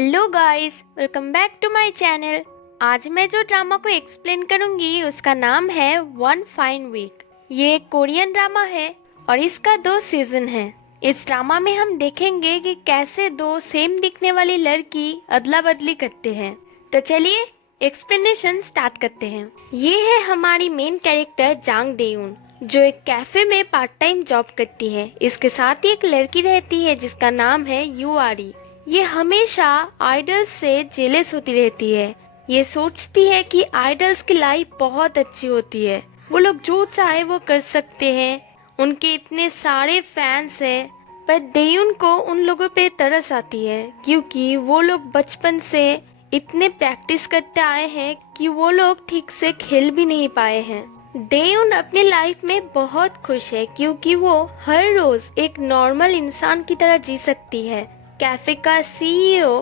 Hello guys, welcome back to my channel. आज मैं जो ड्रामा को एक्सप्लेन करूंगी उसका नाम है वन फाइन वीक। ये एक कोरियन ड्रामा है और इसका 2 सीजन है। इस ड्रामा में हम देखेंगे कि कैसे 2 सेम दिखने वाली लड़की अदला बदली करते हैं। तो चलिए एक्सप्लेनेशन स्टार्ट करते हैं। ये है हमारी मेन कैरेक्टर जांग डेयुन, जो एक कैफे में पार्ट टाइम जॉब करती है। इसके साथ ही एक लड़की रहती है जिसका नाम है यूआरी। ये हमेशा आइडल्स से जेलस होती रहती है। ये सोचती है कि आइडल्स की लाइफ बहुत अच्छी होती है, वो लोग जो चाहे वो कर सकते हैं, उनके इतने सारे फैंस हैं। पर डेयुन को उन लोगों पे तरस आती है क्योंकि वो लोग बचपन से इतने प्रैक्टिस करते आए हैं कि वो लोग ठीक से खेल भी नहीं पाए हैं। डेयुन अपनी लाइफ में बहुत खुश है क्योंकि वो हर रोज एक नॉर्मल इंसान की तरह जी सकती है। कैफे का सीईओ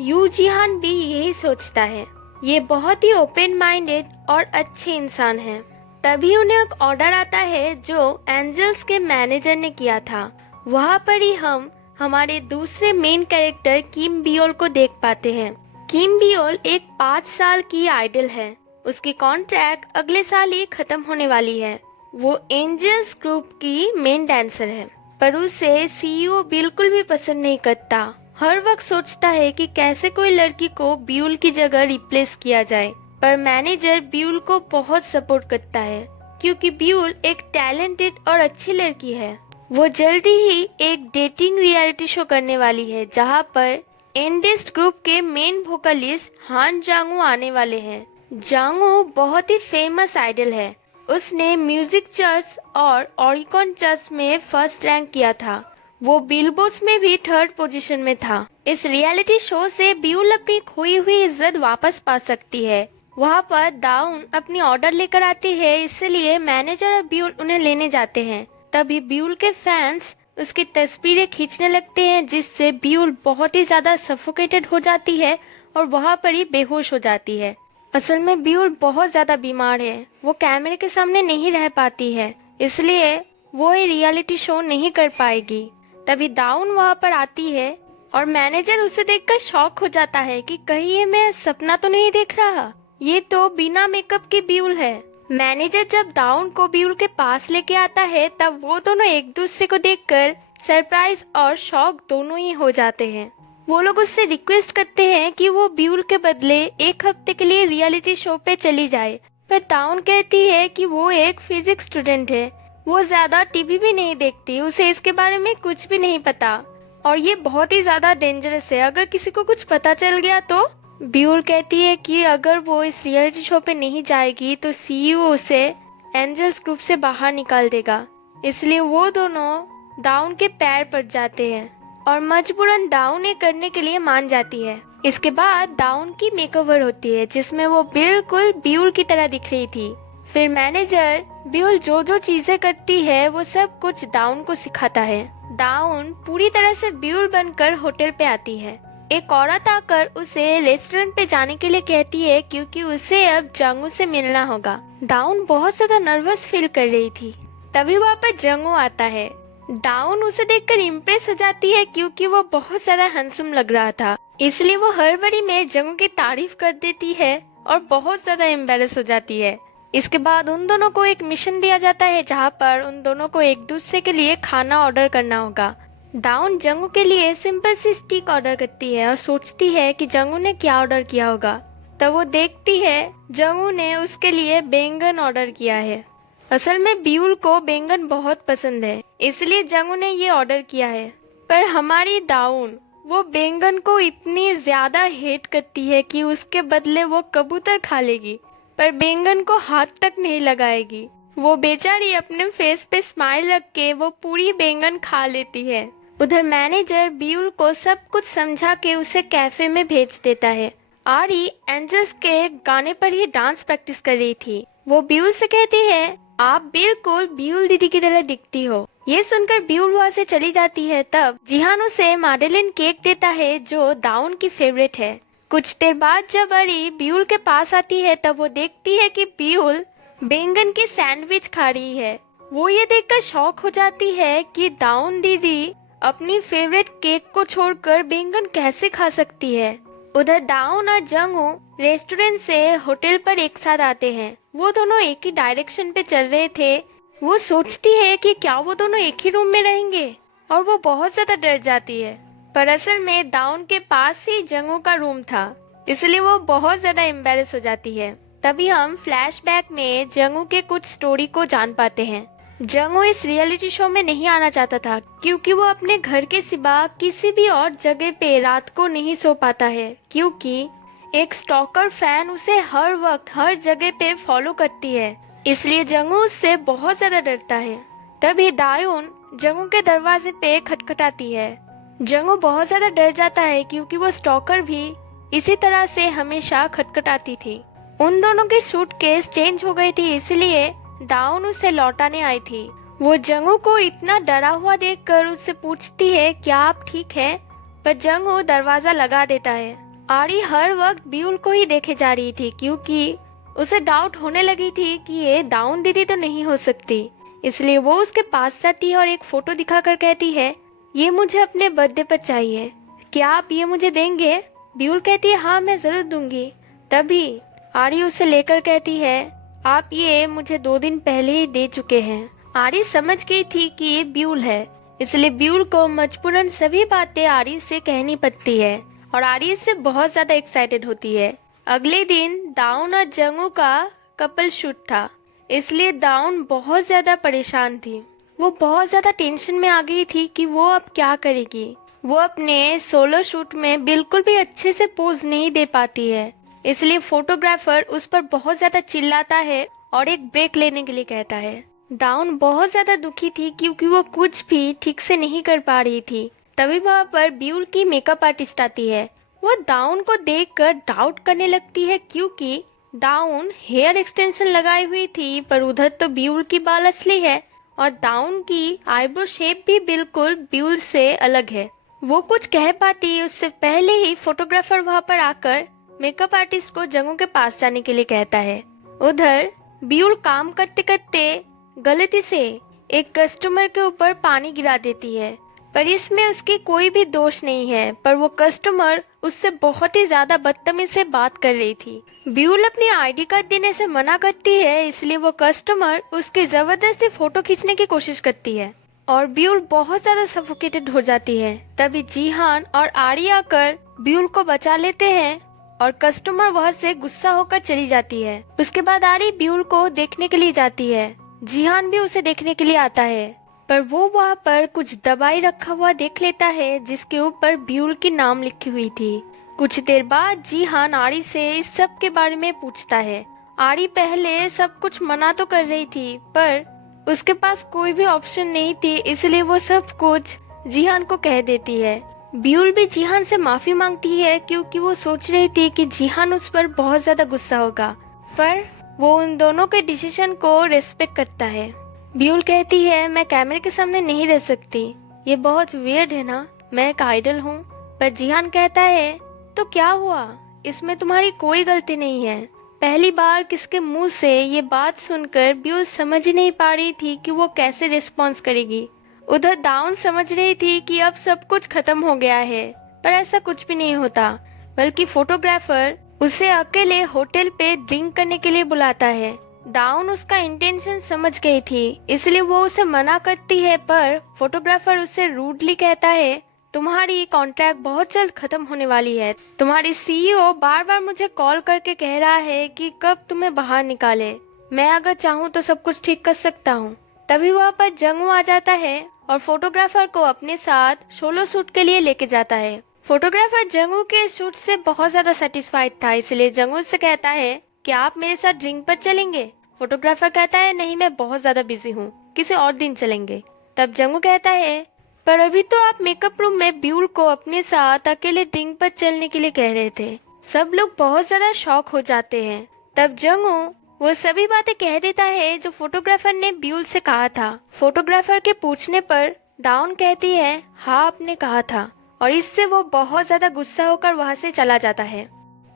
यू जिहान भी यही सोचता है। ये बहुत ही ओपन माइंडेड और अच्छे इंसान हैं। तभी उन्हें एक ऑर्डर आता है जो एंजल्स के मैनेजर ने किया था। वहाँ पर ही हम हमारे दूसरे मेन कैरेक्टर किम बियोल को देख पाते हैं। किम बियोल एक 5 साल की आइडल है। उसकी कॉन्ट्रैक्ट अगले साल ही खत्म होने वाली है। वो एंजल्स ग्रुप की मेन डांसर है, पर उसे सीईओ बिल्कुल भी पसंद नहीं करता। हर वक्त सोचता है कि कैसे कोई लड़की को बियूल की जगह रिप्लेस किया जाए। पर मैनेजर बियूल को बहुत सपोर्ट करता है क्योंकि बियूल एक टैलेंटेड और अच्छी लड़की है। वो जल्दी ही एक डेटिंग रियलिटी शो करने वाली है जहाँ पर एंडेस्ट ग्रुप के मेन वोकलिस्ट हान जांगू आने वाले हैं। जांगू बहुत ही फेमस आइडल है। उसने म्यूजिक चर्च और ओरिकॉन चर्च में फर्स्ट रैंक किया था। वो बिलबोर्ड में भी 3rd पोजीशन में था। इस रियलिटी शो से बियूल अपनी खोई हुई इज्जत वापस पा सकती है। वहाँ पर दाउन अपनी ऑर्डर लेकर आती है, इसलिए मैनेजर और बियूल उन्हें लेने जाते हैं। तभी बियूल के फैंस उसकी तस्वीरें खींचने लगते हैं, जिससे बियूल बहुत ही ज्यादा सफोकेटेड हो जाती है और वहाँ पर ही बेहोश हो जाती है। असल में बियूल बहुत ज्यादा बीमार है, वो कैमरे के सामने नहीं रह पाती है, इसलिए वो ये रियलिटी शो नहीं कर पाएगी। तभी दाउन वहाँ पर आती है और मैनेजर उसे देखकर शॉक हो जाता है कि कहीं ये मैं सपना तो नहीं देख रहा, ये तो बिना मेकअप की बियूल है। मैनेजर जब दाउन को बियूल के पास लेके आता है तब वो दोनों एक दूसरे को देखकर सरप्राइज और शॉक दोनों ही हो जाते हैं। वो लोग उससे रिक्वेस्ट करते हैं कि वो बियूल के बदले 1 हफ्ते के लिए रियलिटी शो पे चली जाए। पर दाउन कहती है कि वो एक फिजिक्स स्टूडेंट है, वो ज्यादा टीवी भी नहीं देखती, उसे इसके बारे में कुछ भी नहीं पता और ये बहुत ही ज्यादा डेंजरस है, अगर किसी को कुछ पता चल गया तो। बियूल कहती है कि अगर वो इस रियलिटी शो पे नहीं जाएगी तो सीईओ उसे एंजल्स ग्रुप से बाहर निकाल देगा। इसलिए वो दोनों दाउन के पैर पड़ जाते हैं और मजबूरन दाउन ये करने के लिए मान जाती है। इसके बाद दाउन की मेकओवर होती है जिसमें वो बिल्कुल बियूल की तरह दिख रही थी। फिर मैनेजर बियूल जो जो चीजें करती है वो सब कुछ दाउन को सिखाता है। दाउन पूरी तरह से बियूल बनकर होटल पे आती है। एक औरत आकर उसे रेस्टोरेंट पे जाने के लिए कहती है क्योंकि उसे अब जंगू से मिलना होगा। दाउन बहुत ज्यादा नर्वस फील कर रही थी। तभी वहाँ पर जंगू आता है। दाउन उसे देखकर इम्प्रेस हो जाती है क्योंकि वो बहुत ज्यादा हैंडसम लग रहा था, इसलिए वो हड़बड़ी में जंगू की तारीफ कर देती है और बहुत ज्यादा एम्बेरस हो जाती है। इसके बाद उन दोनों को एक मिशन दिया जाता है जहाँ पर उन दोनों को एक दूसरे के लिए खाना ऑर्डर करना होगा। दाउन जंगू के लिए सिंपल सी स्टिक ऑर्डर करती है और सोचती है कि जंगू ने क्या ऑर्डर किया होगा। तब वो देखती है जंगू ने उसके लिए बैंगन ऑर्डर किया है। असल में बियूल को बैंगन बहुत पसंद है, इसलिए जंगू ने ये ऑर्डर किया है। पर हमारी दाउन वो बैंगन को इतनी ज्यादा हेट करती है कि उसके बदले वो कबूतर खा लेगी, पर बैंगन को हाथ तक नहीं लगाएगी। वो बेचारी अपने फेस पे स्माइल रख के वो पूरी बैंगन खा लेती है। उधर मैनेजर बियूल को सब कुछ समझा के उसे कैफे में भेज देता है। आरी एंजल्स के गाने पर ही डांस प्रैक्टिस कर रही थी। वो बियूल से कहती है, आप बिल्कुल बियूल दीदी की तरह दिखती हो। ये सुनकर बियूल वहाँ से चली जाती है। तब जिहान उसे मैडेलिन केक देता है जो दाउन की फेवरेट है। कुछ देर बाद जब आरी बियूल के पास आती है तब वो देखती है कि बियूल बैंगन की सैंडविच खा रही है। वो ये देखकर शॉक हो जाती है कि दाउन दीदी अपनी फेवरेट केक को छोड़कर बैंगन कैसे खा सकती है। उधर दाउन और जंगू रेस्टोरेंट से होटल पर एक साथ आते हैं। वो दोनों एक ही डायरेक्शन पे चल रहे थे। वो सोचती है कि क्या वो दोनों एक ही रूम में रहेंगे और वो बहुत ज्यादा डर जाती है। पर असल में दाउन के पास ही जंगू का रूम था, इसलिए वो बहुत ज्यादा एम्बेरस हो जाती है। तभी हम फ्लैशबैक में जंगू के कुछ स्टोरी को जान पाते हैं। जंगू इस रियलिटी शो में नहीं आना चाहता था क्योंकि वो अपने घर के सिवा किसी भी और जगह पे रात को नहीं सो पाता है, क्योंकि एक स्टॉकर फैन उसे हर वक्त हर जगह पे फॉलो करती है। इसलिए जंगू उससे बहुत ज्यादा डरता है। तभी दायुन जंगू के दरवाजे पे खटखटाती है। जंगू बहुत ज्यादा डर जाता है क्योंकि वो स्टॉकर भी इसी तरह से हमेशा खटखटाती थी। उन दोनों की सूटकेस चेंज हो गई थी, इसलिए दाउन उसे लौटाने आई थी। वो जंगू को इतना डरा हुआ देखकर उससे पूछती है क्या आप ठीक है, पर जंगू दरवाजा लगा देता है। आरी हर वक्त ब्यूल को ही देखे जा रही थी क्योंकि उसे डाउट होने लगी थी कि ये दाउन दीदी तो नहीं हो सकती। इसलिए वो उसके पास जाती है और एक फोटो दिखाकर कहती है ये मुझे अपने बर्थडे पर चाहिए, क्या आप ये मुझे देंगे? ब्यूल कहती है हाँ मैं जरूर दूंगी। तभी आरी उसे लेकर कहती है आप ये मुझे 2 दिन पहले ही दे चुके हैं। आरी समझ गई थी कि ये ब्यूल है, इसलिए ब्यूल को मजबूरन सभी बातें आरी से कहनी पड़ती है और आरी इससे बहुत ज्यादा एक्साइटेड होती है। अगले दिन दाउन और जंगू का कपल शूट था, इसलिए दाउन बहुत ज्यादा परेशान थी। वो बहुत ज्यादा टेंशन में आ गई थी कि वो अब क्या करेगी। वो अपने सोलो शूट में बिल्कुल भी अच्छे से पोज नहीं दे पाती है, इसलिए फोटोग्राफर उस पर बहुत ज्यादा चिल्लाता है और एक ब्रेक लेने के लिए कहता है। दाउन बहुत ज्यादा दुखी थी क्योंकि वो कुछ भी ठीक से नहीं कर पा रही थी। तभी वहाँ पर ब्यूल की मेकअप आर्टिस्ट आती है। वो दाउन को देखकर डाउट करने लगती है क्योंकि दाउन हेयर एक्सटेंशन लगाई हुई थी, पर उधर तो ब्यूल की बाल असली है और दाउन की आईब्रो शेप भी बिल्कुल ब्यूल से अलग है। वो कुछ कह पाती उससे पहले ही फोटोग्राफर वहाँ पर आकर मेकअप आर्टिस्ट को जंगू के पास जाने के लिए कहता है। उधर ब्यूल काम करते करते गलती से एक कस्टमर के ऊपर पानी गिरा देती है, पर इसमें उसकी कोई भी दोष नहीं है। पर वो कस्टमर उससे बहुत ही ज्यादा बदतमीजी से बात कर रही थी। ब्यूल अपनी आईडी कार्ड देने से मना करती है, इसलिए वो कस्टमर उसकी जबरदस्ती फोटो खींचने की कोशिश करती है और ब्यूल बहुत ज्यादा सफोकेटेड हो जाती है। तभी जीहान और आरी आकर ब्यूल को बचा लेते हैं और कस्टमर वहाँ से गुस्सा होकर चली जाती है। उसके बाद आरी ब्यूल को देखने के लिए जाती है। जीहान भी उसे देखने के लिए आता है, पर वो वहाँ पर कुछ दवाई रखा हुआ देख लेता है जिसके ऊपर ब्यूल की नाम लिखी हुई थी। कुछ देर बाद जीहान आरी से इस सब के बारे में पूछता है। आरी पहले सब कुछ मना तो कर रही थी, पर उसके पास कोई भी ऑप्शन नहीं थी, इसलिए वो सब कुछ जीहान को कह देती है। ब्यूल भी जीहान से माफी मांगती है क्योंकि वो सोच रही थी कि जीहान उस पर बहुत ज्यादा गुस्सा होगा, पर वो उन दोनों के डिसीजन को रिस्पेक्ट करता है। ब्यूल कहती है मैं कैमरे के सामने नहीं रह सकती, ये बहुत वियर्ड है ना, मैं एक आइडल हूँ। पर जीहान कहता है तो क्या हुआ, इसमें तुम्हारी कोई गलती नहीं है। पहली बार किसके मुंह से ये बात सुनकर ब्यूल समझ ही नहीं पा रही थी कि वो कैसे रिस्पॉन्स करेगी। उधर दाउन समझ रही थी कि अब सब कुछ खत्म हो गया है, पर ऐसा कुछ भी नहीं होता, बल्कि फोटोग्राफर उसे अकेले होटल पे ड्रिंक करने के लिए बुलाता है। दाउन उसका इंटेंशन समझ गई थी, इसलिए वो उसे मना करती है, पर फोटोग्राफर उससे रूडली कहता है तुम्हारी कॉन्ट्रैक्ट बहुत जल्द खत्म होने वाली है। तुम्हारी सीईओ बार बार मुझे कॉल करके कह रहा है कि कब तुम्हें बाहर निकाले। मैं अगर चाहूँ तो सब कुछ ठीक कर सकता हूँ। तभी वहाँ पर जंगू आ जाता है और फोटोग्राफर को अपने साथ सोलो शूट के लिए लेके जाता है। फोटोग्राफर जंगू के शूट से बहुत ज्यादा सेटिस्फाइड था, इसलिए जंगू से कहता है कि आप मेरे साथ ड्रिंक पर चलेंगे। फोटोग्राफर कहता है नहीं मैं बहुत ज्यादा बिजी हूँ, किसी और दिन चलेंगे। तब जंगू कहता है पर अभी तो आप मेकअप रूम में ब्यूल को अपने साथ अकेले ड्रिंक पर चलने के लिए कह रहे थे। सब लोग बहुत ज्यादा शॉक हो जाते हैं। तब जंगू वो सभी बातें कह देता है जो फोटोग्राफर ने ब्यूल से कहा था। फोटोग्राफर के पूछने पर दाउन कहती है हाँ आपने कहा था, और इससे वो बहुत ज्यादा गुस्सा होकर वहाँ से चला जाता है।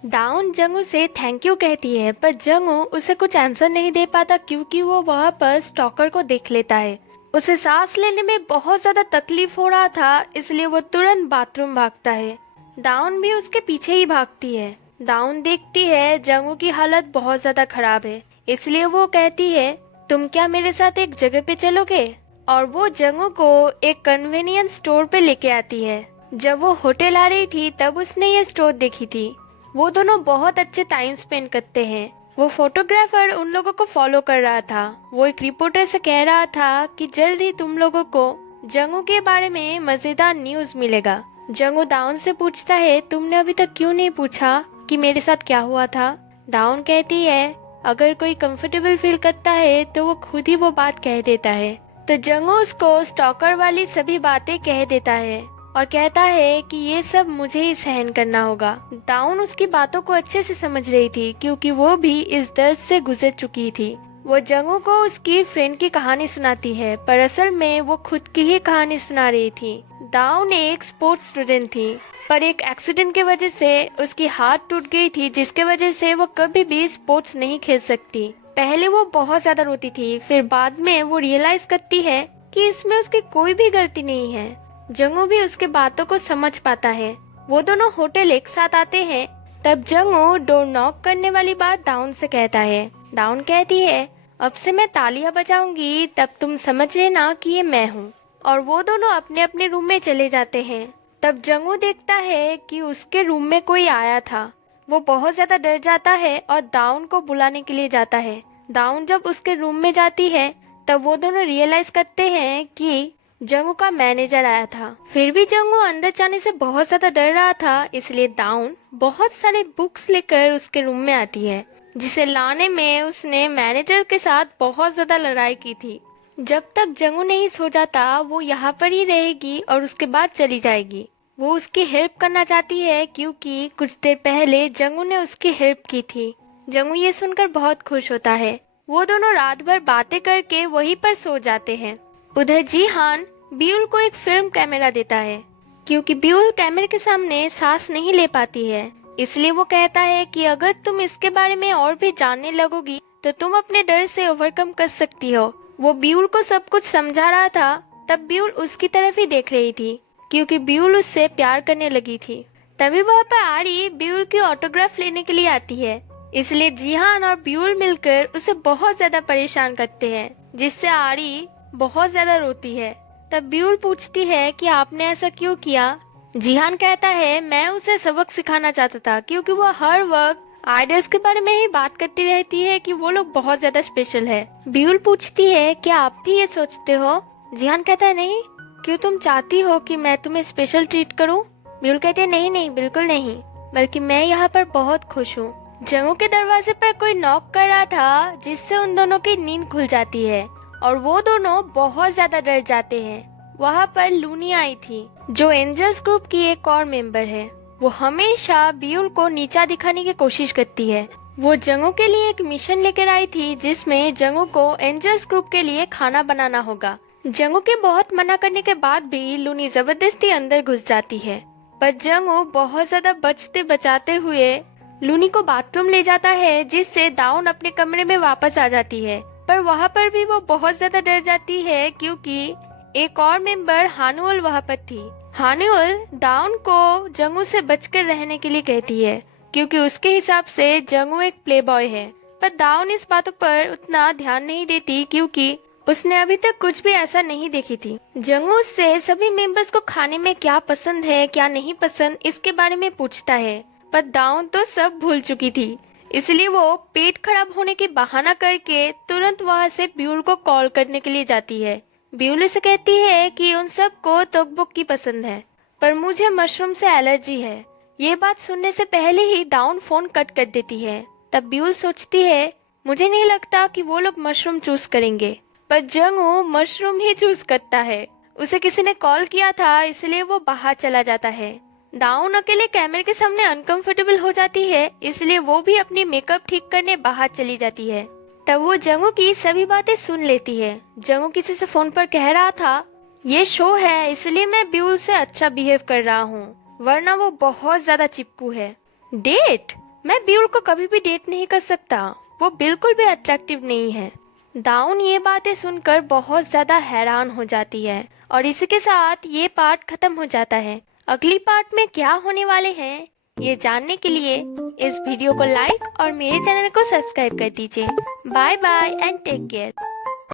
दाउन जंगू से थैंक यू कहती है, पर जंगू उसे कुछ आंसर नहीं दे पाता क्योंकि वो वहाँ पर स्टॉकर को देख लेता है। उसे सांस लेने में बहुत ज्यादा तकलीफ हो रहा था, इसलिए वो तुरंत बाथरूम भागता है। दाउन भी उसके पीछे ही भागती है। दाउन देखती है जंगू की हालत बहुत ज्यादा खराब है, इसलिए वो कहती है तुम क्या मेरे साथ एक जगह पे चलोगे, और वो जंगू को एक कन्वीनियंस स्टोर पे लेके आती है। जब वो होटल आ रही थी तब उसने ये स्टोर देखी थी। वो दोनों बहुत अच्छे टाइम स्पेंड करते हैं। वो फोटोग्राफर उन लोगों को फॉलो कर रहा था। वो एक रिपोर्टर से कह रहा था कि जल्द ही तुम लोगों को जंगू के बारे में मजेदार न्यूज मिलेगा। जंगू दाउन से पूछता है तुमने अभी तक क्यों नहीं पूछा कि मेरे साथ क्या हुआ था। दाउन कहती है अगर कोई कंफर्टेबल फील करता है तो वो खुद ही वो बात कह देता है। तो जंगू उसको स्टॉकर वाली सभी बातें कह देता है और कहता है कि ये सब मुझे ही सहन करना होगा। दाउन उसकी बातों को अच्छे से समझ रही थी क्योंकि वो भी इस दर्द से गुजर चुकी थी। वो जंगू को उसकी फ्रेंड की कहानी सुनाती है, पर असल में वो खुद की ही कहानी सुना रही थी। दाउन एक स्पोर्ट्स स्टूडेंट थी, पर एक एक्सीडेंट की वजह से उसकी हाथ टूट गई थी, जिसके वजह से वो कभी भी स्पोर्ट्स नहीं खेल सकती। पहले वो बहुत ज्यादा रोती थी, फिर बाद में वो रियलाइज करती है कि इसमें उसकी कोई भी गलती नहीं है। जंगू भी उसके बातों को समझ पाता है। वो दोनों होटल एक साथ आते हैं। तब जंगू डोर नॉक करने वाली बात दाउन से कहता है। दाउन कहती है अब से मैं तालियां बजाऊंगी तब तुम समझ लेना कि ये मैं हूँ। और वो दोनों अपने अपने रूम में चले जाते हैं। तब जंगू देखता है कि उसके रूम में कोई आया था। वो बहुत ज्यादा डर जाता है और दाउन को बुलाने के लिए जाता है। दाउन जब उसके रूम में जाती है तब वो दोनों रियलाइज करते हैं कि जंगू का मैनेजर आया था। फिर भी जंगू अंदर जाने से बहुत ज्यादा डर रहा था, इसलिए दाउन बहुत सारे बुक्स लेकर उसके रूम में आती है, जिसे लाने में उसने मैनेजर के साथ बहुत ज्यादा लड़ाई की थी। जब तक जंगू नहीं सो जाता वो यहाँ पर ही रहेगी और उसके बाद चली जाएगी। वो उसकी हेल्प करना चाहती है क्योंकि कुछ देर पहले जंगू ने उसकी हेल्प की थी। जंगू ये सुनकर बहुत खुश होता है। वो दोनों रात भर बातें करके वहीं पर सो जाते हैं। उधर जीहान ब्यूल को एक फिल्म कैमरा देता है क्योंकि ब्यूल कैमरे के सामने सांस नहीं ले पाती है। इसलिए वो कहता है कि अगर तुम इसके बारे में और भी जानने लगोगी तो तुम अपने डर से ओवरकम कर सकती हो। वो ब्यूल को सब कुछ समझा रहा था, तब ब्यूल उसकी तरफ ही देख रही थी क्योंकि ब्यूल उससे प्यार करने लगी थी। तभी वहाँ पर आरी ब्यूल की ऑटोग्राफ लेने के लिए आती है, इसलिए जीहान और ब्यूल मिलकर उसे बहुत ज्यादा परेशान करते हैं, जिससे आरी बहुत ज्यादा रोती है। तब ब्यूल पूछती है कि आपने ऐसा क्यों किया। जीहान कहता है मैं उसे सबक सिखाना चाहता था क्योंकि वो हर वक्त आइडल्स के बारे में ही बात करती रहती है कि वो लोग बहुत ज्यादा स्पेशल है। ब्यूल पूछती है क्या आप भी ये सोचते हो। जीहान कहता है नहीं, क्यों तुम चाहती हो कि मैं तुम्हें स्पेशल ट्रीट करूं। ब्यूल कहते हैं नहीं नहीं बिल्कुल नहीं, बल्कि मैं यहाँ पर बहुत खुश हूँ। जंगू के दरवाजे पर कोई नॉक कर रहा था, जिससे उन दोनों की नींद खुल जाती है और वो दोनों बहुत ज्यादा डर जाते हैं। वहाँ पर लूनी आई थी, जो एंजल्स ग्रुप की एक और मेंबर है। वो हमेशा ब्यूल को नीचा दिखाने की कोशिश करती है। वो जंगू के लिए एक मिशन लेकर आई थी, जिसमें जंगू को एंजल्स ग्रुप के लिए खाना बनाना होगा। जंगू के बहुत मना करने के बाद भी लूनी जबरदस्ती अंदर घुस जाती है, पर जंगू बहुत ज्यादा बचते बचाते हुए लूनी को बाथरूम ले जाता है, जिससे दाउन अपने कमरे में वापस आ जाती है। पर वहाँ पर भी वो बहुत ज्यादा डर जाती है क्योंकि एक और मेंबर हानुअल वहाँ पर थी। हानुअल दाउन को जंगू से बचकर रहने के लिए कहती है क्योंकि उसके हिसाब से जंगू एक प्लेबॉय है। पर दाउन इस बातों पर उतना ध्यान नहीं देती क्योंकि उसने अभी तक कुछ भी ऐसा नहीं देखी थी। जंगू उससे सभी मेंबर्स को खाने में क्या पसंद है क्या नहीं पसंद इसके बारे में पूछता है, पर दाउन तो सब भूल चुकी थी। इसलिए वो पेट खराब होने की बहाना करके तुरंत वहाँ से ब्यूल को कॉल करने के लिए जाती है। ब्यूल से कहती है कि उन सबको तोकबोक की पसंद है, पर मुझे मशरूम से एलर्जी है। ये बात सुनने से पहले ही दाउन फोन कट कर देती है। तब ब्यूल सोचती है मुझे नहीं लगता कि वो लोग मशरूम चूज करेंगे, पर जंगू मशरूम ही चूज करता है। उसे किसी ने कॉल किया था, इसलिए वो बाहर चला जाता है। दाउन अकेले कैमरे के सामने अनकंफर्टेबल हो जाती है, इसलिए वो भी अपनी मेकअप ठीक करने बाहर चली जाती है। तब वो जंगू की सभी बातें सुन लेती है। जंगू किसी से फोन पर कह रहा था ये शो है, इसलिए मैं ब्यूल से अच्छा बिहेव कर रहा हूँ, वरना वो बहुत ज्यादा चिपकू है। डेट? मैं ब्यूल को कभी भी डेट नहीं कर सकता, वो बिल्कुल भी अट्रैक्टिव नहीं है। दाउन ये बातें सुनकर बहुत ज्यादा हैरान हो जाती है और इसी के साथ ये पार्ट खत्म हो जाता है। अगली पार्ट में क्या होने वाले हैं ये जानने के लिए इस वीडियो को लाइक और मेरे चैनल को सब्सक्राइब कर दीजिए। Bye bye and take care.